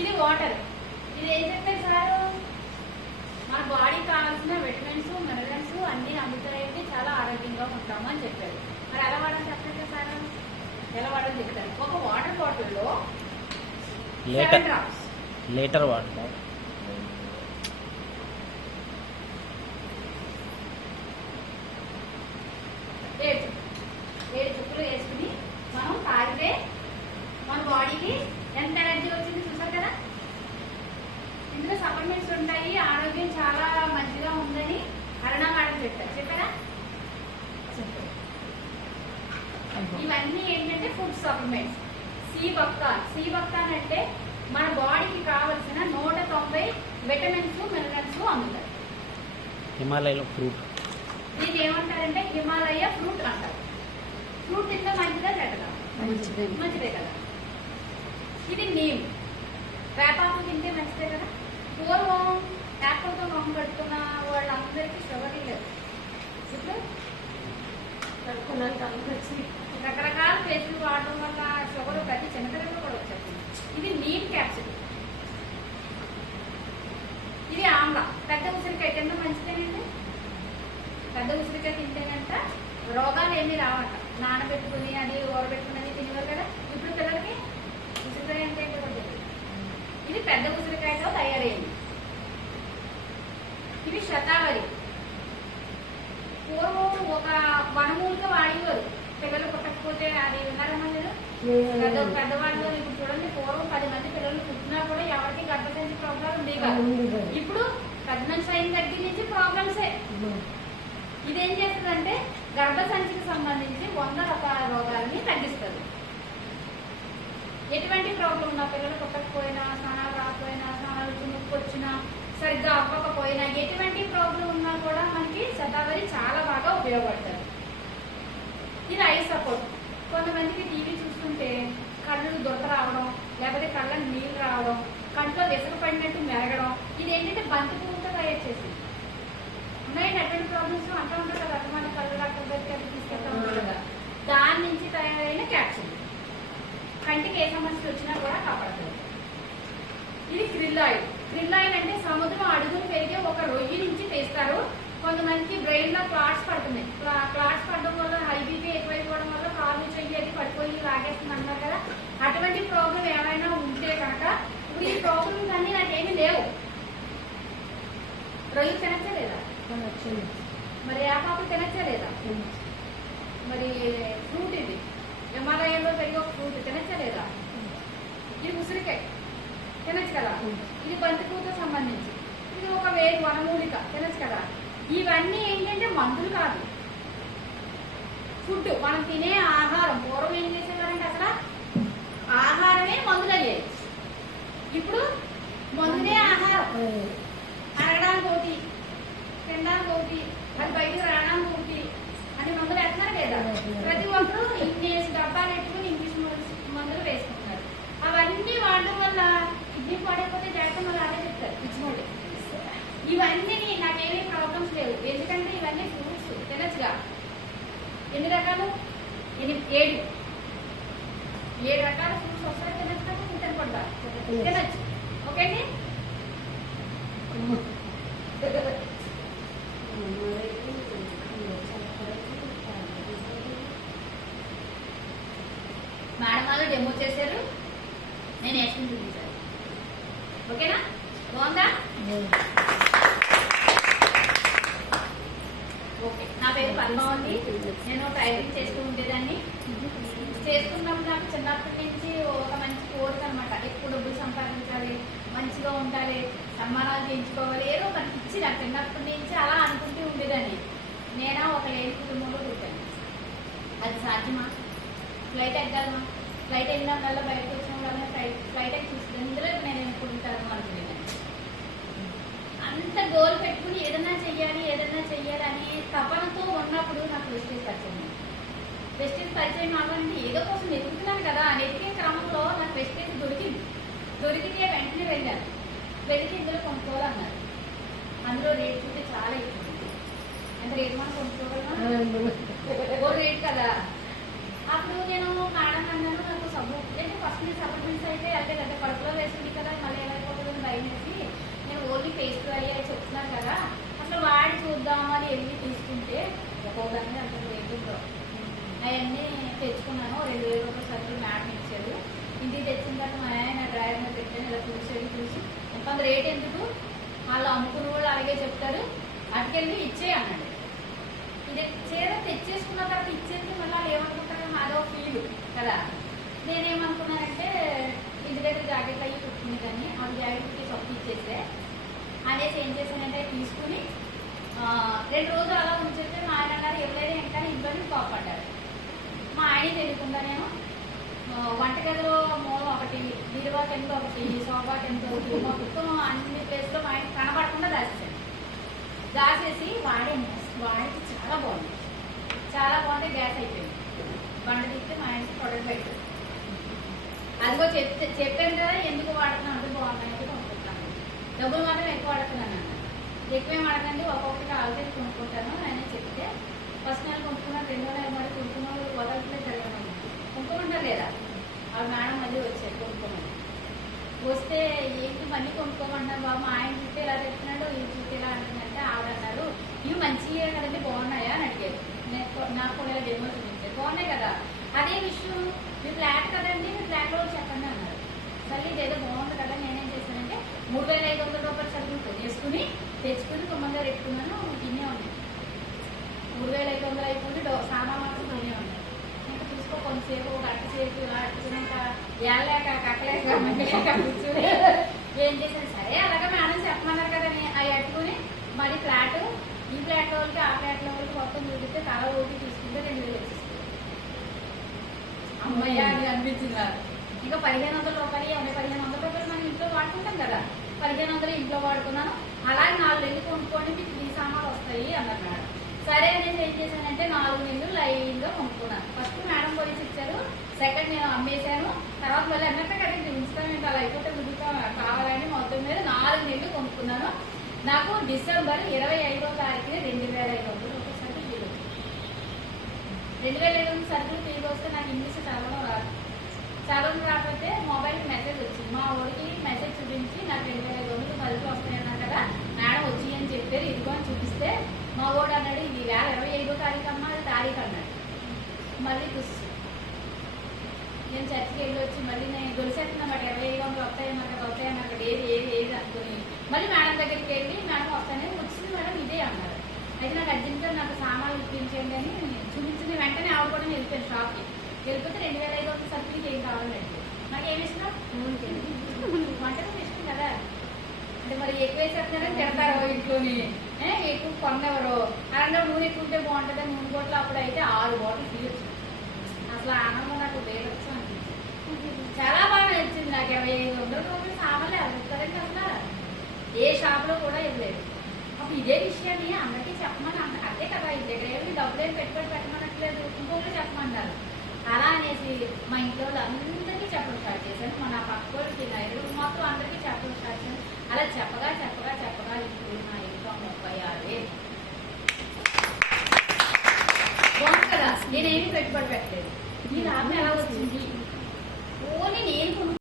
ఇది వాటర్. ఇది ఏం చెప్పారు సారు? మన బాడీకి కావాల్సిన విటమిన్స్ మినరల్స్ అన్ని అందుతాయంటే చాలా ఆరోగ్యంగా ఉంటాము అని చెప్పారు. మరి ఎలా వాడాలి చెప్పండి సార్? ఎలా వాడాలి చెప్తారు. ఒక వాటర్ బాటిల్లో లీటర్ వాటర్ 7 చుక్కలు వేసుకుని మనం తాగితే మన బాడీకి ఎంత ఎనర్జీ వచ్చింది చూసారు కదా. ఇందులో సప్లిమెంట్స్ ఉంటాయి, ఆరోగ్యం చాలా మంచిగా ఉందని అరుణ మేడం చెప్పారా? ఇవన్నీ ఏంటంటే ఫుడ్ సప్లిమెంట్స్. సీబక్తాన్ అంటే మన బాడీకి కావలసిన 190 విటమిన్స్ మినరల్స్ అందుతాయి. హిమాలయ ఫ్రూట్. దీన్ని ఏమంటారంటే హిమాలయ ఫ్రూట్ అంటారు. ఫ్రూట్ తింటే మంచిదా చెడ్డదా? మంచిదే కదా. ఇది నీమ్. వేపాకు తింటే మంచిదే కదా. పూర్వం యాపిల్తో మొహం కట్టుకున్న వాళ్ళందరికీ షుగర్ లేదు. ఇప్పుడు రకరకాల పేస్టులు వాడడం వల్ల షుగర్ ప్రతి చిన్నపిల్లలు కూడా వచ్చేస్తుంది. ఇది నీమ్ క్యాప్సిల్. ఇది ఆమ్లా. పెద్ద ఉసిరికాయ తింటే మంచిదేనండి. పెద్ద ఉసిరికాయ తింటేనంట రోగాలు ఏమీ రావట. నానబెట్టుకుని అది ఊరబెట్టుకుని అది తినేవారు కదా. ఇప్పుడు పిల్లలకి ఉసిరికాయ అంటే కూడా తెలియదు. ఇది పెద్ద ఉసిరికాయతో తయారైంది. ఇది శతావరి. పూర్వం ఒక వనమూలిగా వాడేవారు. పిల్లలు పుట్టకపోతే అది విన్నారమ్మా మీరు? పెద్దవాళ్ళు. ఇప్పుడు చూడండి, పూర్వం 10 మంది పిల్లలు పుట్టినా కూడా ఎవరికి గర్భసంచి ప్రాబ్లం ఉంది కాదు. ఇప్పుడు ప్రెగ్నెన్సీ అయిన దగ్గర నుంచి ప్రాబ్లమ్సే. ఇదేం చేస్తుందంటే గర్భసంచికి సంబంధించి 100 రకాల రోగాలని తగ్గిస్తుంది. ఎటువంటి ప్రాబ్లం ఉన్నా, పిల్లలు పుట్టకపోయినా, స్నానాలు రాకపోయినా, స్నానాలు నొప్పి వచ్చినా, సరిగ్గా అవ్వకపోయినా, ఎటువంటి ప్రాబ్లం ఉన్నా కూడా మనకి శతావరి చాలా బాగా ఉపయోగపడుతుంది. ఇది ఐ సపోర్ట్. కొంతమందికి టీవీ చూస్తుంటే కళ్ళు దురద రావడం, లేకపోతే కళ్ళని నీళ్ళు రావడం, కంట్లో విసుగు పడినట్టు మెరగడం. ఇది ఏంటంటే బంతి పువ్వుతో తయారు చేసింది. ఉన్నాయండి అటువంటి ప్రాబ్లమ్స్ అంటూ ఉంటారు కదా. అటువంటి కళ్ళు డాక్టర్ దగ్గరికి అది తీసుకెళ్తా ఉంటారు కదా. దాని నుంచి తయారైన క్యాప్సూల్ కంటికి ఏ సమస్య వచ్చినా కూడా కాపాడుతుంది. ఇది క్రిల్ ఆయిల్. క్రిల్ ఆయిల్ అంటే సముద్రం అడుగులు పెరిగే ఒక రొయ్యి నుంచి తీస్తారు. కొంతమందికి బ్రెయిన్ లో క్లాట్స్ పడుతున్నాయి. క్లాట్స్ పడడం వల్ల హై బీపీ ఎక్కువైపోవడం వల్ల కాళ్ళు చెయ్యి అది పడిపోయి లాగేస్తుంది అంటారు కదా. అటువంటి ప్రాబ్లం ఏమైనా ఉంటే కనుక ఇప్పుడు ఈ ప్రాబ్లమ్స్ అన్ని నాకేమీ లేవు. రొయ్యి తినచ్చా లేదా? మరి యాపాకు తినచ్చా లేదా? మరి ఫ్రూట్ ఇది హిమాలయంలో పెరిగే ఒక ఫ్రూట్ తినచ్చా లేదా? ఇది ఉసిరికాయ తినచ్చు కదా. ఇది బంతిపూతో సంబంధించి. ఇది ఒక వనమూలిక తినచ్చు కదా. ఇవన్నీ ఏంటంటే మందులు కాదు, ఫుడ్. మనం తినే ఆహారం. పూర్వం ఏం చేసేవారంటే అసలు ఆహారమే మందులు అయ్యాయి. ఇప్పుడు మందులే ఆహారం. అరగడానికి ఒకటి, తినడానికి ఒకటి, అది బయటకు రావడానికి ఒకటి అని మందులు వేస్తున్నారు లేదా? ప్రతి ఒక్కరూ ఇంగ్లీష్ డబ్బాలు పెట్టుకుని ఇంగ్లీష్ మందులు వేసుకుంటున్నారు. అవన్నీ వాడడం వల్ల కిడ్నీ పాడైపోతే జాగ్రత్త మళ్ళీ అదే చెప్తారు పిచ్చిమోళ్ళు. ఇవన్నీ నాకేమీ ప్రాబ్లమ్స్ లేవు. ఎందుకంటే ఇవన్నీ ఫ్రూట్స్ తినచ్చుగా. ఎన్ని రకాలు? 7 రకాల ఫ్రూట్స్ వస్తాయి. తినచ్చు కదా. తినకూడదా? తినచ్చు. ఓకే అండి. మేడం వాళ్ళు డెమో చేశారు, నేను వేసుకుని చూపించాను. ఓకేనా? బాగుందా? ఓకే. నా పేరు పద్మావతి. నేను టైపింగ్ చేస్తూ ఉండేదాన్ని. చేసుకున్నప్పుడు నాకు చిన్నప్పటి నుంచి ఒక మంచి కోరిక అనమాట. ఎక్కువ డబ్బులు సంపాదించాలి, మంచిగా ఉండాలి, సన్మానాలు చేయించుకోవాలి, ఏదో మనకి ఇచ్చి నాకు చిన్నప్పటి నుంచి అలా అనుకుంటూ ఉండేదాన్ని. నేను ఒక లేని కుటుంబంలో పుట్టాను. అది సాధ్యమా? ఫ్లైట్ ఎక్కాలమా? ఫ్లైట్ వెళ్ళిన వల్ల బయటకు వచ్చిన వల్ల ఫ్లైట్ ఎక్కి చూస్తుంది. ఇందులో నేను ఎన్నుకుంటాను అనుకునేదాన్ని. అంత గోల్ పెట్టుకుని ఏదన్నా చెయ్యాలి అని తపనతో ఉన్నప్పుడు నాకు వెస్టేజ్ పరిచయం అవ్వాలంటే ఏదో కోసం వెతుకుతున్నాను కదా. వెతికే క్రమంలో నాకు వెస్టేజ్ దొరికితే వెంటనే వెళ్ళాను. వెతికి ఇందులో కొనుక్కోవాలన్నారు. అందులో రేట్ చూస్తే చాలా ఎక్కువ. ఎంత రేట్ మనం కొనుక్కోగలమా? ఓ రేట్ కదా. అప్పుడు నేను మేడం అన్నాను, నాకు సబ్బు అంటే ఫస్ట్ నేను సప్లిమెంట్స్ అయితే వెళ్తే కదా కడుపులో వేసింది కదా, మళ్ళీ ఏమైపోతుందని భయం వేసి నేను ఓన్లీ పేస్ట్ అయ్యి చెప్తున్నాను కదా, అసలు వాడి చూద్దామని వెళ్ళి తీసుకుంటే ఒక్కొక్కదాన్ని అంత రేటుందో అవన్నీ తెచ్చుకున్నాను. 2000 రూపాయల సరుకులు మేడం ఇచ్చాడు. ఇంటికి తెచ్చిన తర్వాత మా ఆయన డ్రైవర్ మీద పెట్టాను, ఇలా చూసి ఎంత రేట్ ఎందుకు, వాళ్ళు అమ్ముకున్న వాళ్ళు అలాగే చెప్తారు, అటుకెళ్ళి ఇచ్చే అన్నాడు. ఇది చీర తెచ్చేసుకున్న తర్వాత ఇచ్చేది మళ్ళీ వాళ్ళు ఏమనుకుంటారు, అదో ఫీల్ కదా. నేనేమనుకున్నానంటే ఇంటి దగ్గర జాకెట్ అయ్యి కుట్టుకుని కానీ ఆ జాకెట్కి సొప్పు ఇచ్చేస్తే అనేసి ఏం చేశానంటే తీసుకుని 2 రోజులు అలా ఉంచేస్తే మా ఆయన అన్నారు ఎవరైనా ఇంకా ఇంట్లోనే కోపడ్డారు. మా ఆయన తెలియకుండా నేను వంటగదిలో మూల ఒకటి, బీరువా కింద ఒకటి, సోఫా కింద ఒకటి, మొత్తం అన్ని ప్లేస్లో మా ఆయన కనబడకుండా దాచేసి వాడికి చాలా బాగుంది, చాలా బాగుంటే గ్యాస్ అయిపోయింది. బండ తీస్తే మా ఆయనకి ప్రొడక్ట్ పెట్టారు. అదిగో చెప్పాను కదా ఎందుకు వాడుతున్నాను అంటే బాగున్నాయి కొనుక్కుంటాను, డబ్బులు మాత్రం ఎక్కువ వాడుతున్నాను అన్న. ఎక్కువేం వాడకండి, ఒక్కొక్కటి ఆల్రెడీ కొనుక్కుంటాను అని చెప్తే ఫస్ట్ నెల కొనుక్కున్నాను, 2వ నెల మరి కొనుక్కున్న వాళ్ళు వదలట్లేదు జరగడం కొనుక్కోమంటారు లేదా. వాళ్ళు మేడం మళ్ళీ వచ్చారు కొనుక్కోమని, వస్తే ఏంటి మళ్ళీ కొనుక్కోమంటున్నారు బాబు, మా ఆయన చూస్తే ఇలా చెప్తున్నాడు, ఈ చూస్తే ఇలా అంటుందంటే ఆవిడ అన్నారు ఇవి మంచిగా కదండి బాగున్నాయా అని అడిగారు. నాకు కూడా ఇలా డెమో చూపించారు, బాగున్నాయి కదా. అదే విషయం మీ ఫ్లాట్ కదండి, మీ ఫ్లాట్లో చెప్పండి అన్నారు. సరే ఇదేదో బాగుంది కదా, నేనేం చేశానంటే 3500 రూపాయల సరుకులు కొనేసుకుని తెచ్చుకుని 900 పెట్టుకున్నాను. తినే ఉంది 3500 అయిపోయింది, సామాన్ మాత్రం తినే ఉంది. ఇంకా చూసుకో కొంతసేపు ఒక గంట సేపు ఇలా అట్టుకున్నాక ఏళ్ళలేక కట్టలేక మంటలేక కూర్చుని ఏం చేశాను, సరే అలాగే మేడం చెప్పమన్నారు కదా అని అవి అట్టుకుని మరి ఫ్లాట్ ఈ ఫ్లాట్ వాళ్ళకి ఆ ఫ్లాట్ వాళ్ళకి మొత్తం చూపిస్తే తల ఊరికి తీసుకుంటే 2000 వచ్చేస్తుంది. అమ్మయ్య అని అనిపించింది నాకు. ఇంకా 1500 రూపాయలు 1500 రూపాయలు మనం ఇంట్లో వాడుకుంటాం కదా, 1500 ఇంట్లో వాడుకున్నాను. అలాగే 4 నెలలు కొనుక్కోండి మీకు ఈ సామాన్లు వస్తాయి అన్నారు మేడం. సరే నేను ఏం చేశానంటే 4 నెలలు లైన్గా కొనుక్కున్నాను. ఫస్ట్ మేడం పోలీస్ ఇచ్చారు, సెకండ్ నేను అమ్మేశాను, తర్వాత మళ్ళీ అన్నట్టు కడిగి ఉంచుతాను, ఇంకా అలా అయిపోతే ముందుగా కావాలని మొత్తం మీద 4 నెలలు కొనుక్కున్నాను. నాకు డిసెంబర్ 25వ తారీఖున 2500 రూపాయల సరుకులు తీరు. 2500 సరుకులు తీరు వస్తే నాకు ఇంగ్లీష్ చదవడం రాదు. చదవడం రాకపోతే మొబైల్ మెసేజ్ వచ్చింది, మా ఊరికి మెసేజ్ చూపించి నాకు 2500 సరుకులు వస్తాయన్నారు కదా మేడం వచ్చి అని చెప్పారు, ఇదిగో అని చూపిస్తే మా ఓడు అన్నాడు ఇది 25వ తారీఖు అమ్మా, అది తారీఖు అన్నాడు. మళ్ళీ నేను చర్చికి వెళ్ళి వచ్చి మళ్ళీ నేను గొలిసేస్తున్నమాట 2500 వస్తాయన్నమాట ఏది అనుకుని మళ్ళీ మేడం దగ్గరికి వెళ్ళి మేడం వస్తానే వచ్చింది మేడం ఇదే అన్నారు. అయితే నాకు అర్జెంట్గా నాకు సామాన్లు ఇప్పించండి అని చూపించింది. వెంటనే ఆవిడ కూడా వెళ్ళిపోయాను షాప్కి. వెళ్ళిపోతే 2500 సరుకులకి ఏం కావాలండి, నాకు ఏమి ఇష్టం వంటకం ఇష్టం కదా. అంటే మరి ఎక్కువ వేసేస్తున్నారని తిడతారు ఇంట్లోని, ఎక్కువ కొన్నెవరు అలాంటి నూనె ఎక్కువ ఉంటే బాగుంటుంది. నూనె బోట్లు అప్పుడు అయితే 6 బాటిల్ తీయచ్చు. అసలు ఆనందం నాకు వేయవచ్చు అనిపించింది, చాలా బాగా నచ్చింది నాకు. 2500 రూపాయలు సామాన్లు ఎవరుతారండి అసలు ఏ షాప్లో కూడా ఇవ్వలేదు. అప్పుడు ఇదే విషయాన్ని అందరికీ చెప్పమని అదే కదా, ఇది దగ్గర ఏమి డబ్బులు ఏమి పెట్టుబడి పెట్టమనట్లేదు, ఇంకొకరు చెప్పమంటారు. అలా అనేసి మా ఇంట్లో వాళ్ళందరికీ చెప్పడం స్టార్ట్ చేశాను, మన పక్క వాళ్ళకి నైరుడు మొత్తం అందరికీ చెప్పడం స్టార్ట్ చేశాను. అలా చెప్పగా ఇప్పుడు నా ఇన్కమ్ 36,000 బాగుంది కదా. నేనేమి పెట్టుబడి పెట్టలేదు, ఈ లాభం ఎలా వచ్చింది